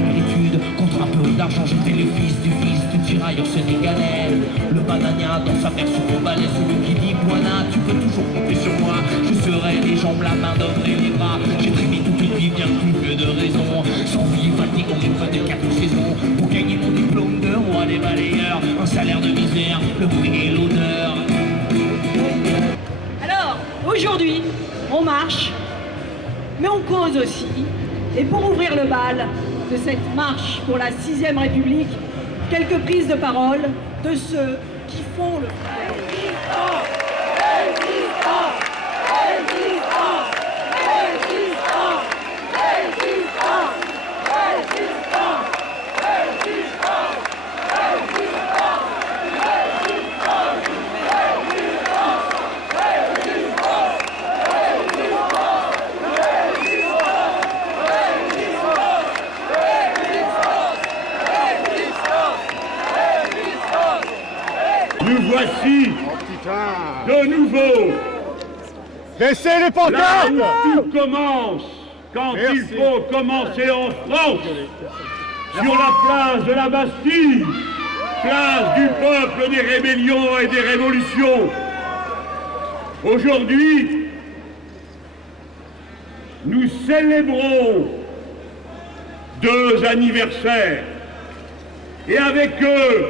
négritude. Contre un peu d'argent, j'étais le fils du tirailleur sénégalais. Le banania dans sa version au balai, celui qui dit voilà, tu peux toujours compter sur moi. Je serai les jambes, la main d'homme et les bras. J'ai trimé toute une vie, bien plus que de raison. Sans vie, fatigue, on une fin de 4 saisons. Pour gagner mon diplôme de roi des balayeurs, un salaire de misère, le bruit et l'odeur. Alors, aujourd'hui, on marche, mais on cause aussi. Et pour ouvrir le bal de cette marche pour la 6ème République, quelques prises de parole de ceux qui font le Résistance, résistance, résistance, résistance, résistance, résistance, résistance, Nous voici de nouveau. Baissez les Là pancartes. où tout commence, quand il faut commencer en France, sur la place de la Bastille, place du peuple des rébellions et des révolutions. Aujourd'hui, nous célébrons 2 anniversaires et avec eux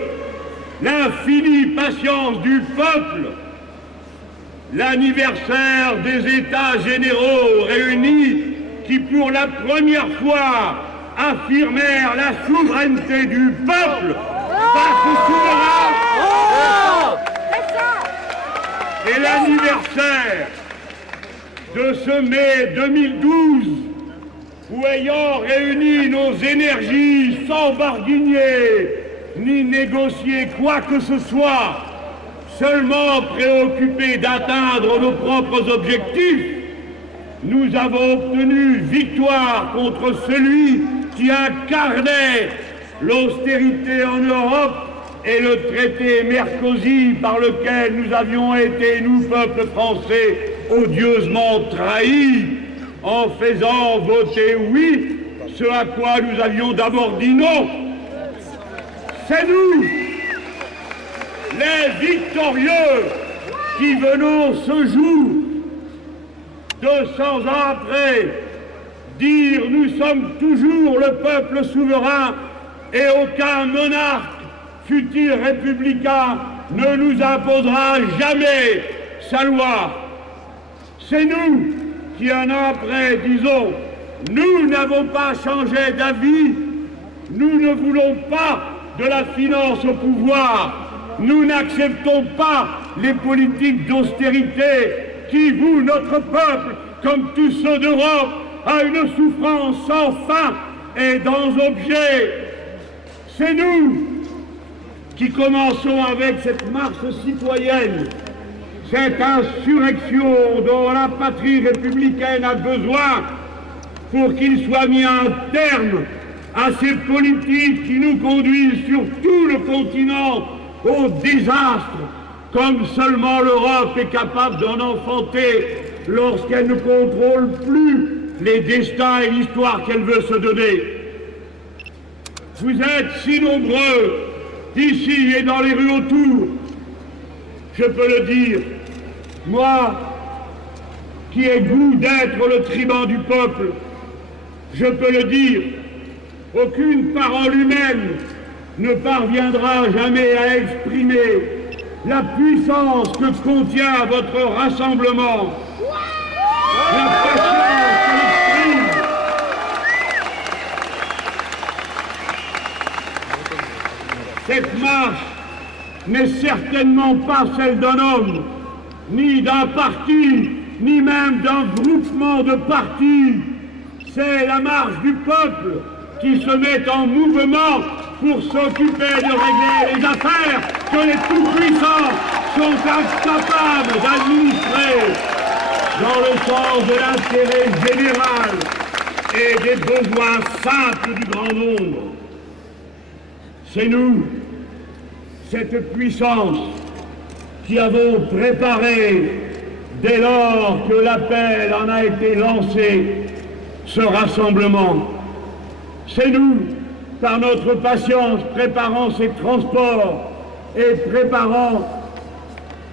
l'infinie patience du peuple, l'anniversaire des États généraux réunis qui pour la première fois affirmèrent la souveraineté du peuple face au souverain, et l'anniversaire de ce mai 2012 où, ayant réuni nos énergies sans barguigner ni négocier quoi que ce soit, seulement préoccupés d'atteindre nos propres objectifs, nous avons obtenu victoire contre celui qui incarnait l'austérité en Europe et le traité Mercosur par lequel nous avions été, nous, peuple français, odieusement trahis en faisant voter oui, ce à quoi nous avions d'abord dit non. C'est nous, les victorieux, qui venons ce jour, 200 ans après, dire nous sommes toujours le peuple souverain et aucun monarque, fût-il républicain, ne nous imposera jamais sa loi. C'est nous qui, un an après, disons, nous n'avons pas changé d'avis, nous ne voulons pas de la finance au pouvoir, nous n'acceptons pas les politiques d'austérité qui vouent notre peuple, comme tous ceux d'Europe, à une souffrance sans fin et dans objet. C'est nous qui commençons avec cette marche citoyenne, cette insurrection dont la patrie républicaine a besoin pour qu'il soit mis un terme à ces politiques qui nous conduisent sur tout le continent au désastre, comme seulement l'Europe est capable d'en enfanter lorsqu'elle ne contrôle plus les destins et l'histoire qu'elle veut se donner. Vous êtes si nombreux, ici et dans les rues autour, je peux le dire, moi, qui ai goût d'être le tribun du peuple, je peux le dire, aucune parole humaine ne parviendra jamais à exprimer la puissance que contient votre rassemblement, la patience qu'il exprime. Cette marche n'est certainement pas celle d'un homme, ni d'un parti, ni même d'un groupement de partis. C'est la marche du peuple qui se met en mouvement pour s'occuper de régler les affaires que les tout-puissants sont incapables d'administrer dans le sens de l'intérêt général et des besoins simples du grand nombre. C'est nous, cette puissance, qui avons préparé, dès lors que l'appel en a été lancé, ce rassemblement. C'est nous par notre patience, préparant ces transports et préparant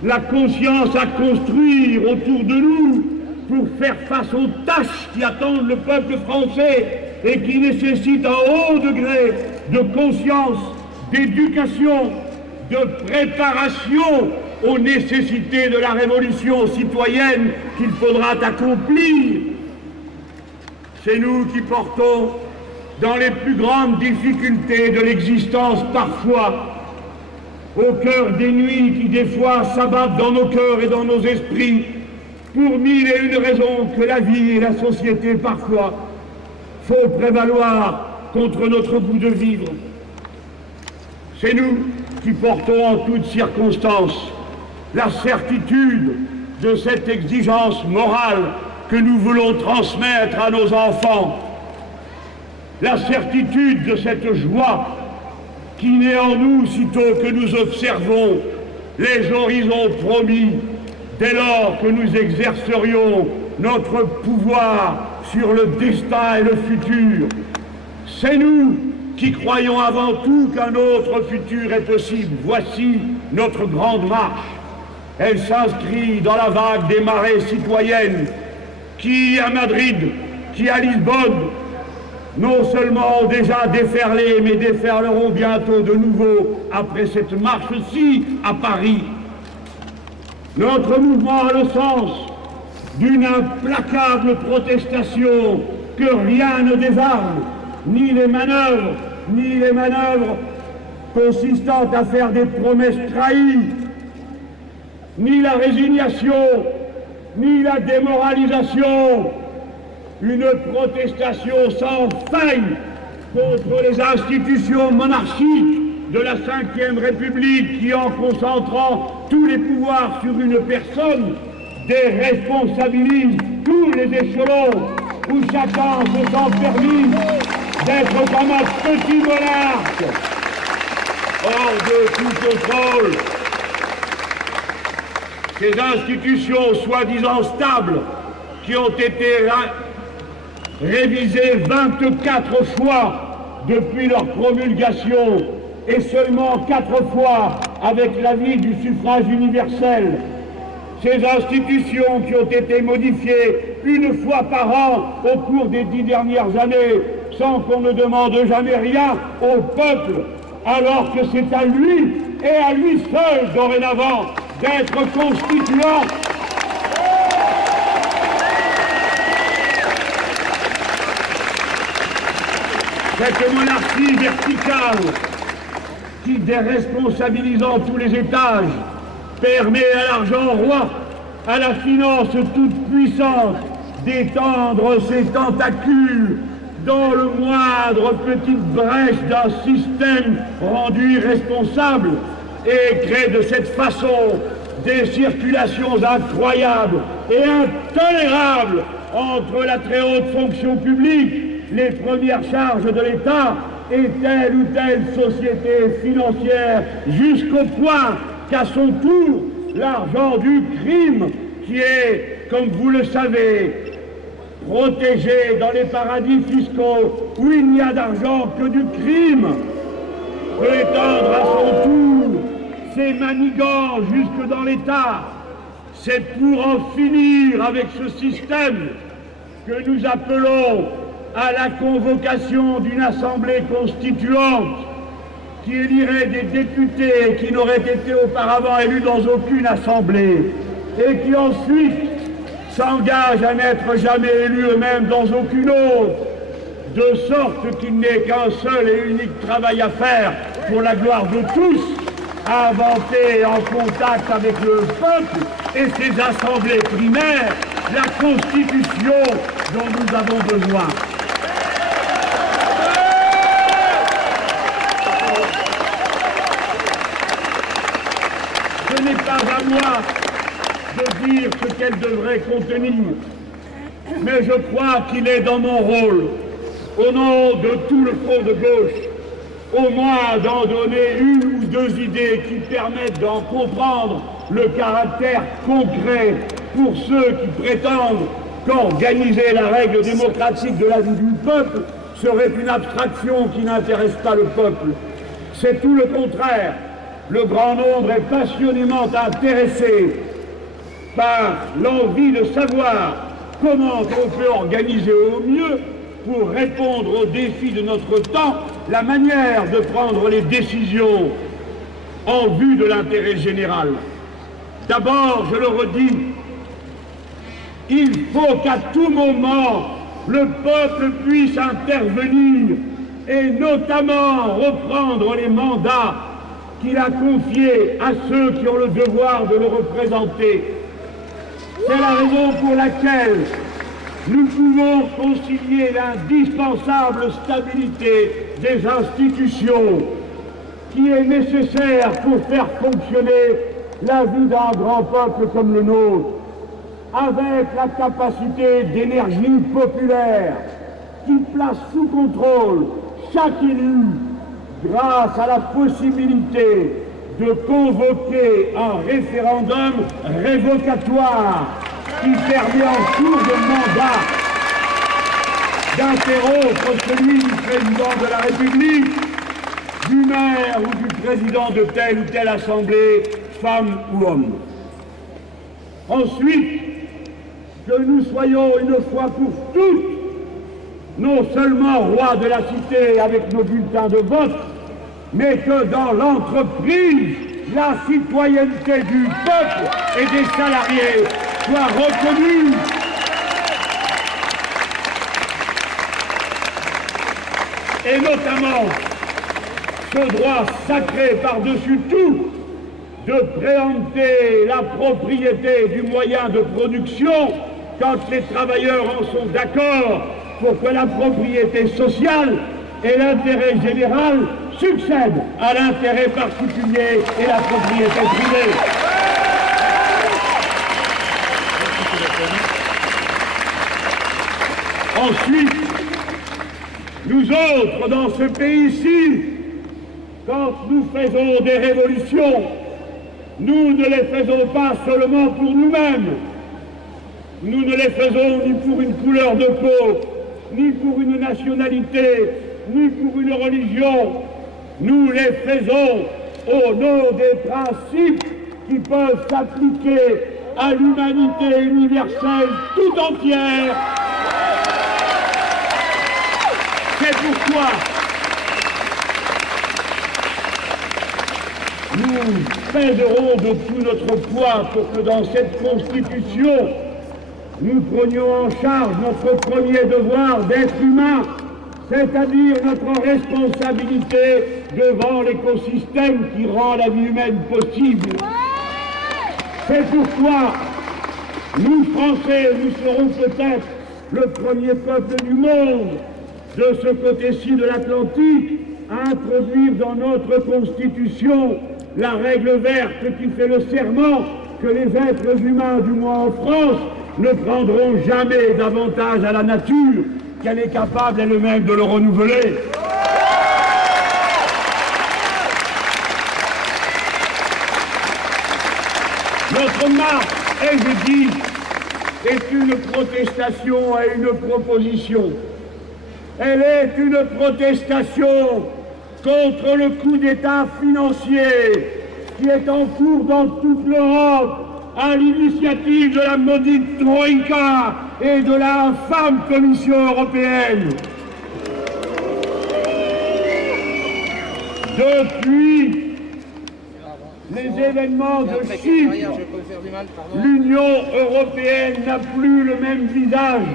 la conscience à construire autour de nous pour faire face aux tâches qui attendent le peuple français et qui nécessitent un haut degré de conscience, d'éducation, de préparation aux nécessités de la révolution citoyenne qu'il faudra accomplir. C'est nous qui portons dans les plus grandes difficultés de l'existence parfois, au cœur des nuits qui des fois s'abattent dans nos cœurs et dans nos esprits, pour mille et une raisons que la vie et la société parfois font prévaloir contre notre goût de vivre. C'est nous qui portons en toutes circonstances la certitude de cette exigence morale que nous voulons transmettre à nos enfants, la certitude de cette joie qui naît en nous sitôt que nous observons les horizons promis, dès lors que nous exercerions notre pouvoir sur le destin et le futur. C'est nous qui croyons avant tout qu'un autre futur est possible. Voici notre grande marche. Elle s'inscrit dans la vague des marées citoyennes qui, à Madrid, qui à Lisbonne, non seulement ont déjà déferlé, mais déferleront bientôt de nouveau après cette marche-ci à Paris. Notre mouvement a le sens d'une implacable protestation que rien ne désarme, ni les manœuvres consistant à faire des promesses trahies, ni la résignation, ni la démoralisation. Une protestation sans faille contre les institutions monarchiques de la Ve République qui, en concentrant tous les pouvoirs sur une personne, déresponsabilise tous les échelons où chacun se sent permis d'être comme un petit monarque hors de tout contrôle. Ces institutions soi-disant stables qui ont été révisées 24 fois depuis leur promulgation et seulement 4 fois avec l'avis du suffrage universel. Ces institutions qui ont été modifiées une fois par an au cours des 10 dernières années sans qu'on ne demande jamais rien au peuple, alors que c'est à lui et à lui seul dorénavant d'être constituant. Cette monarchie verticale qui, déresponsabilisant tous les étages, permet à l'argent roi, à la finance toute puissante, d'étendre ses tentacules dans le moindre petite brèche d'un système rendu irresponsable et crée de cette façon des circulations incroyables et intolérables entre la très haute fonction publique, les premières charges de l'État et telle ou telle société financière, jusqu'au point qu'à son tour, l'argent du crime, qui est, comme vous le savez, protégé dans les paradis fiscaux où il n'y a d'argent que du crime, peut étendre à son tour ses manigances jusque dans l'État. C'est pour en finir avec ce système que nous appelons à la convocation d'une assemblée constituante qui élirait des députés qui n'auraient été auparavant élus dans aucune assemblée et qui ensuite s'engagent à n'être jamais élus eux-mêmes dans aucune autre, de sorte qu'il n'est qu'un seul et unique travail à faire pour la gloire de tous, à inventer en contact avec le peuple et ses assemblées primaires la constitution dont nous avons besoin. Ce n'est pas à moi de dire ce qu'elle devrait contenir, mais je crois qu'il est dans mon rôle, au nom de tout le front de gauche, au moins d'en donner une ou deux idées qui permettent d'en comprendre le caractère concret pour ceux qui prétendent qu'organiser la règle démocratique de la vie du peuple serait une abstraction qui n'intéresse pas le peuple. C'est tout le contraire. Le grand nombre est passionnément intéressé par l'envie de savoir comment on peut organiser au mieux, pour répondre aux défis de notre temps, la manière de prendre les décisions en vue de l'intérêt général. D'abord, je le redis, il faut qu'à tout moment, le peuple puisse intervenir et notamment reprendre les mandats qu'il a confiés à ceux qui ont le devoir de le représenter. C'est la raison pour laquelle nous pouvons concilier l'indispensable stabilité des institutions qui est nécessaire pour faire fonctionner la vie d'un grand peuple comme le nôtre, avec la capacité d'énergie populaire qui place sous contrôle chaque élu grâce à la possibilité de convoquer un référendum révocatoire qui permet en cours de mandat d'interrompre celui du président de la République, du maire ou du président de telle ou telle assemblée, femme ou homme. Ensuite, que nous soyons une fois pour toutes non seulement rois de la cité avec nos bulletins de vote, mais que dans l'entreprise, la citoyenneté du peuple et des salariés soit reconnue. Et notamment, ce droit sacré par-dessus tout de préempter la propriété du moyen de production quand les travailleurs en sont d'accord pour que la propriété sociale et l'intérêt général succèdent à l'intérêt particulier et la propriété privée. Ensuite, nous autres, dans ce pays-ci, quand nous faisons des révolutions, nous ne les faisons pas seulement pour nous-mêmes. Nous ne les faisons ni pour une couleur de peau, ni pour une nationalité, ni pour une religion. Nous les faisons au nom des principes qui peuvent s'appliquer à l'humanité universelle tout entière. C'est pourquoi nous pèserons de tout notre poids pour que dans cette Constitution, nous prenions en charge notre premier devoir d'être humain, c'est-à-dire notre responsabilité devant l'écosystème qui rend la vie humaine possible. C'est pourquoi nous, Français, nous serons peut-être le premier peuple du monde, de ce côté-ci de l'Atlantique, à introduire dans notre Constitution la règle verte qui fait le serment que les êtres humains, du moins en France, ne prendront jamais davantage à la nature qu'elle est capable elle-même de le renouveler. Notre marche, et je dis, est une protestation et une proposition. Elle est une protestation contre le coup d'État financier qui est en cours dans toute l'Europe à l'initiative de la maudite Troïka et de la infâme Commission européenne. Depuis les événements de Chypre, l'Union européenne n'a plus le même visage.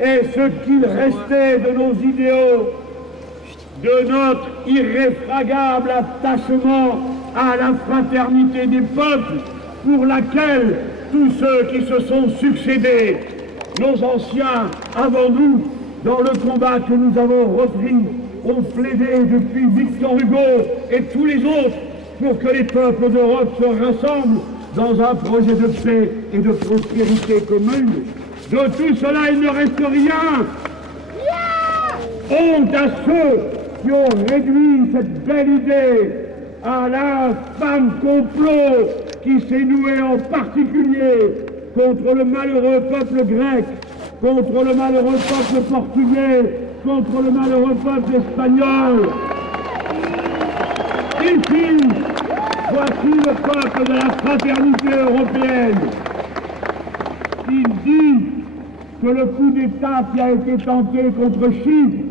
Et ce qu'il restait de nos idéaux, de notre irréfragable attachement à la fraternité des peuples, pour laquelle tous ceux qui se sont succédés, nos anciens avant nous, dans le combat que nous avons repris, ont plaidé depuis Victor Hugo et tous les autres pour que les peuples d'Europe se rassemblent dans un projet de paix et de prospérité commune. De tout cela, il ne reste rien. Honte à ceux qui ont réduit cette belle idée à l'infâme complot qui s'est noué en particulier contre le malheureux peuple grec, contre le malheureux peuple portugais, contre le malheureux peuple espagnol. Ici, voici le peuple de la fraternité européenne. Il dit que le coup d'État qui a été tenté contre Chypre,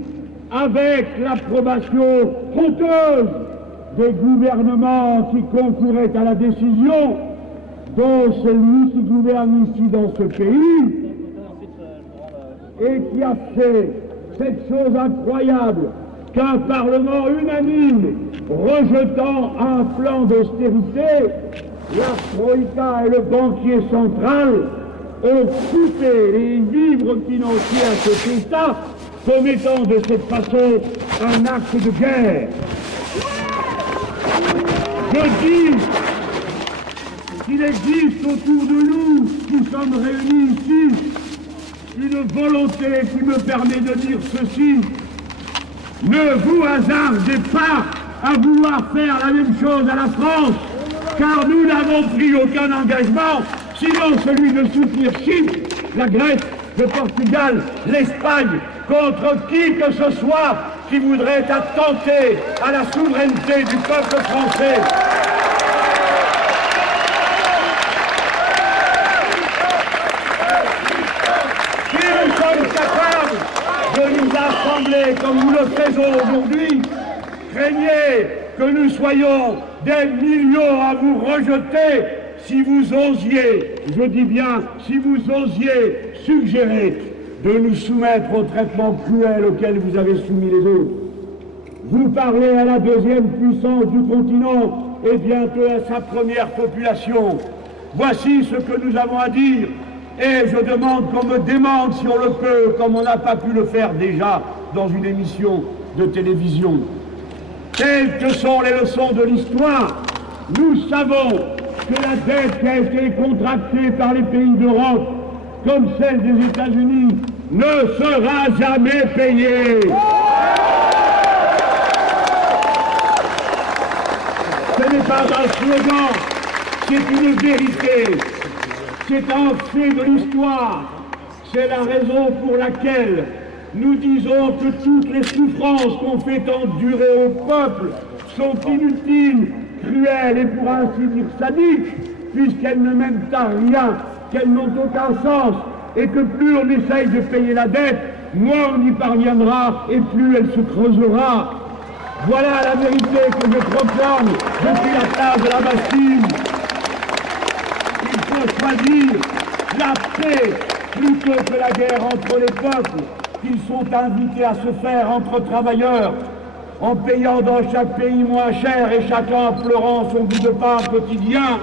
avec l'approbation honteuse des gouvernements qui concouraient à la décision, dont celui qui gouverne ici dans ce pays, et qui a fait cette chose incroyable qu'un Parlement unanime, rejetant un plan d'austérité, la Troïka et le banquier central ont coupé les livres financiers à cet État, commettant de cette façon un acte de guerre. Je dis qu'il existe autour de nous, qui sommes réunis ici, une volonté qui me permet de dire ceci. Ne vous hasardez pas à vouloir faire la même chose à la France, car nous n'avons pris aucun engagement, sinon celui de soutenir Chypre, la Grèce, le Portugal, l'Espagne, contre qui que ce soit qui voudrait attenter à la souveraineté du peuple français. Si nous sommes capables de nous assembler comme nous le faisons aujourd'hui, craignez que nous soyons des millions à vous rejeter si vous osiez, je dis bien, si vous osiez suggérer de nous soumettre au traitement cruel auquel vous avez soumis les autres. Vous parlez à la deuxième puissance du continent et bientôt à sa première population. Voici ce que nous avons à dire, et je demande qu'on me démente si on le peut, comme on n'a pas pu le faire déjà dans une émission de télévision. Quelles que sont les leçons de l'histoire, nous savons que la dette qui a été contractée par les pays d'Europe, comme celle des États-Unis, ne sera jamais payée. Ce n'est pas un slogan, c'est une vérité. C'est un fait de l'histoire. C'est la raison pour laquelle nous disons que toutes les souffrances qu'on fait endurer au peuple sont inutiles, cruelles et pour ainsi dire sadiques, puisqu'elles ne mènent à rien, qu'elles n'ont aucun sens, et que plus on essaye de payer la dette, moins on y parviendra et plus elle se creusera. Voilà la vérité que je proclame depuis la place de la Bastille. Il faut choisir la paix plutôt que la guerre entre les peuples, qu'ils sont invités à se faire entre travailleurs, en payant dans chaque pays moins cher et chacun pleurant son bout de pain quotidien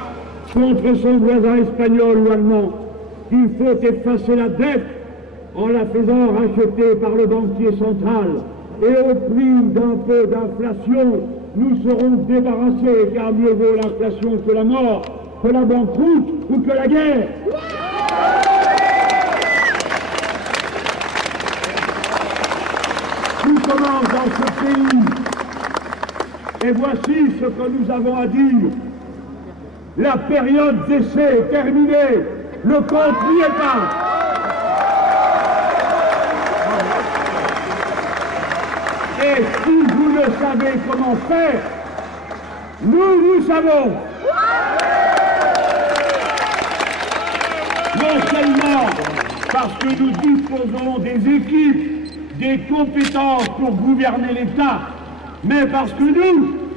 contre son voisin espagnol ou allemand. Il faut effacer la dette en la faisant racheter par le banquier central. Et au prix d'un peu d'inflation, nous serons débarrassés, car mieux vaut l'inflation que la mort, que la banqueroute ou que la guerre. Tout commence dans ce pays. Et voici ce que nous avons à dire. La période d'essai est terminée. Le compte n'y est pas. Et si vous ne savez comment faire, nous savons. Non seulement parce que nous disposons des équipes, des compétences pour gouverner l'État, mais parce que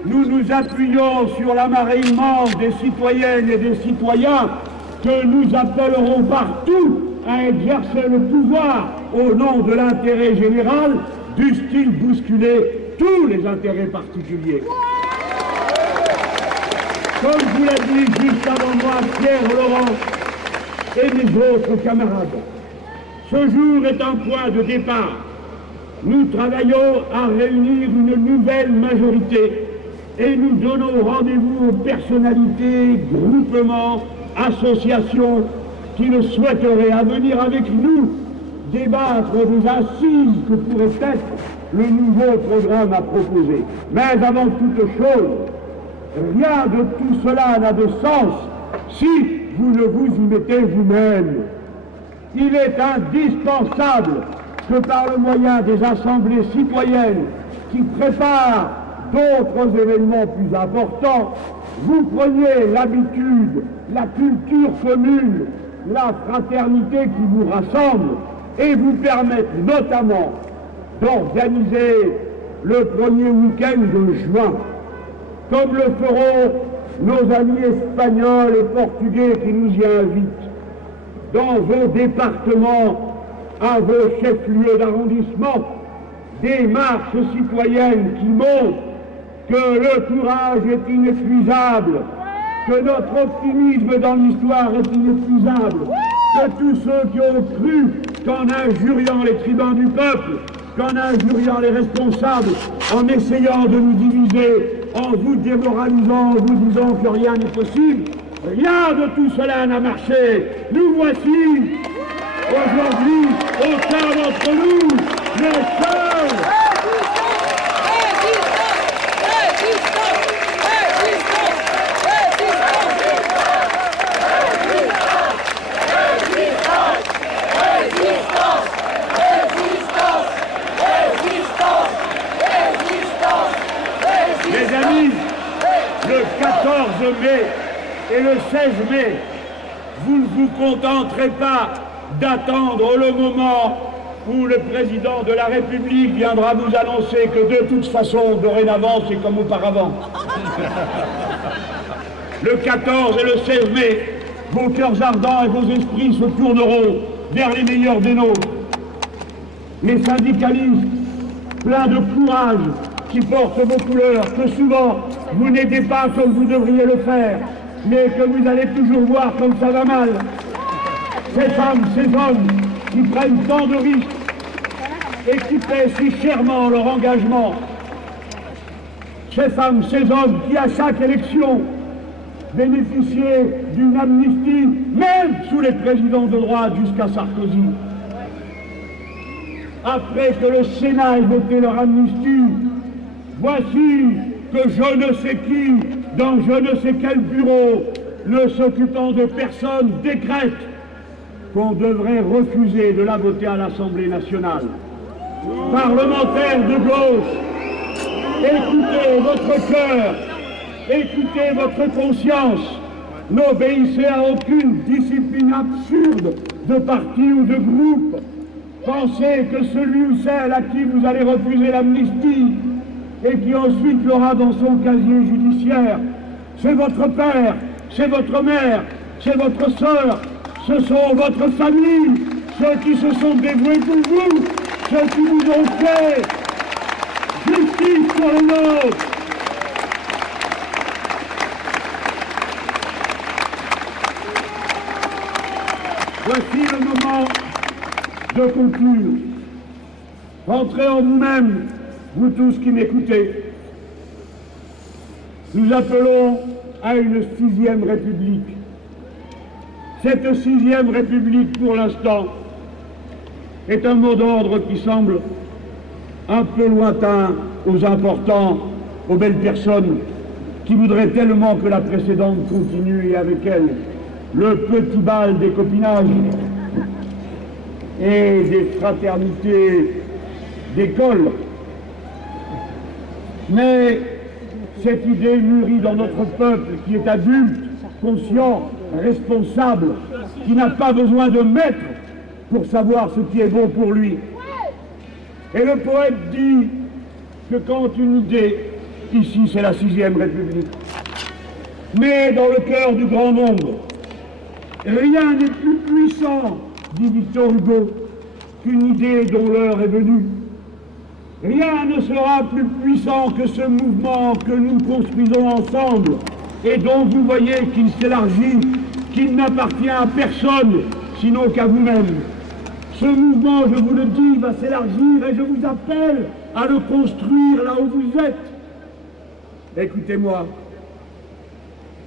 nous appuyons sur la marée immense des citoyennes et des citoyens que nous appellerons partout à exercer le pouvoir au nom de l'intérêt général, dussent-ils bousculer tous les intérêts particuliers. Comme vous l'a dit juste avant moi Pierre Laurent et mes autres camarades, ce jour est un point de départ. Nous travaillons à réunir une nouvelle majorité et nous donnons rendez-vous aux personnalités, groupements, associations qui le souhaiteraient à venir avec nous débattre des assises que pourrait être le nouveau programme à proposer. Mais avant toute chose, rien de tout cela n'a de sens si vous ne vous y mettez vous-même. Il est indispensable, que par le moyen des assemblées citoyennes qui préparent d'autres événements plus importants, vous preniez l'habitude, la culture commune, la fraternité qui vous rassemble et vous permettent notamment d'organiser le premier week-end de juin, comme le feront nos amis espagnols et portugais qui nous y invitent, dans vos départements, à vos chefs-lieux d'arrondissement, des marches citoyennes qui montrent que le courage est inépuisable, que notre optimisme dans l'histoire est inépuisable, que tous ceux qui ont cru qu'en injuriant les tribuns du peuple, qu'en injuriant les responsables, en essayant de nous diviser, en vous démoralisant, en vous disant que rien n'est possible, rien de tout cela n'a marché. Nous voici, aujourd'hui, aucun d'entre nous n'est seul. Mes amis, le 14 mai et le 16 mai, vous ne vous contenterez pas d'attendre le moment où le président de la République viendra vous annoncer que de toute façon, dorénavant, c'est comme auparavant. Le 14 et le 16 mai, vos cœurs ardents et vos esprits se tourneront vers les meilleurs des nôtres. Les syndicalistes, pleins de courage, qui portent vos couleurs, que souvent vous n'aidez pas comme vous devriez le faire, mais que vous allez toujours voir comme ça va mal. Ces femmes, ces hommes qui prennent tant de risques et qui paient si chèrement leur engagement. Ces femmes, ces hommes qui à chaque élection bénéficiaient d'une amnistie, même sous les présidents de droite jusqu'à Sarkozy. Après que le Sénat ait voté leur amnistie, voici que je ne sais qui, dans je ne sais quel bureau, ne s'occupant de personne, décrète qu'on devrait refuser de la voter à l'Assemblée nationale. Parlementaires de gauche, écoutez votre cœur, écoutez votre conscience, n'obéissez à aucune discipline absurde de parti ou de groupe. Pensez que celui ou celle à qui vous allez refuser l'amnistie et qui ensuite l'aura dans son casier judiciaire, c'est votre père, c'est votre mère, c'est votre sœur, ce sont votre famille, ceux qui se sont dévoués pour vous, ceux qui vous ont fait justice pour les nôtres. Voici le moment de conclure. Rentrez en vous-même, vous tous qui m'écoutez. Nous appelons à une 6e République. Cette 6e République, pour l'instant, est un mot d'ordre qui semble un peu lointain aux importants, aux belles personnes qui voudraient tellement que la précédente continue et avec elle le petit bal des copinages et des fraternités d'école. Mais cette idée mûrit dans notre peuple qui est adulte, conscient, responsable, qui n'a pas besoin de maître pour savoir ce qui est bon pour lui. Et le poète dit que quand une idée, ici c'est la 6e République, mais dans le cœur du grand nombre, rien n'est plus puissant, dit Victor Hugo, qu'une idée dont l'heure est venue. Rien ne sera plus puissant que ce mouvement que nous construisons ensemble et dont vous voyez qu'il s'élargit, qu'il n'appartient à personne, sinon qu'à vous-même. Ce mouvement, je vous le dis, va s'élargir et je vous appelle à le construire là où vous êtes. Écoutez-moi.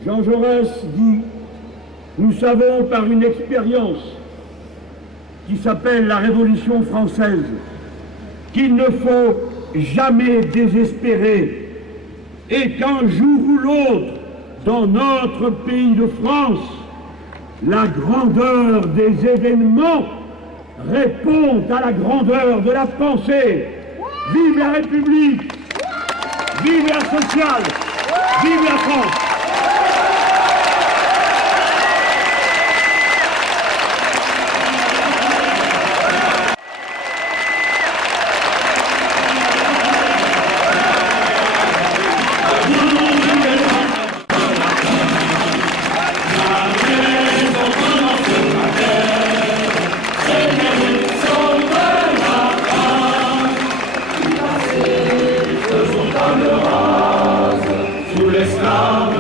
Jean Jaurès dit « Nous savons par une expérience qui s'appelle la Révolution française qu'il ne faut jamais désespérer et qu'un jour ou l'autre, dans notre pays de France, la grandeur des événements répond à la grandeur de la pensée. Vive la République! Vive la sociale! Vive la France! Sous l'esclave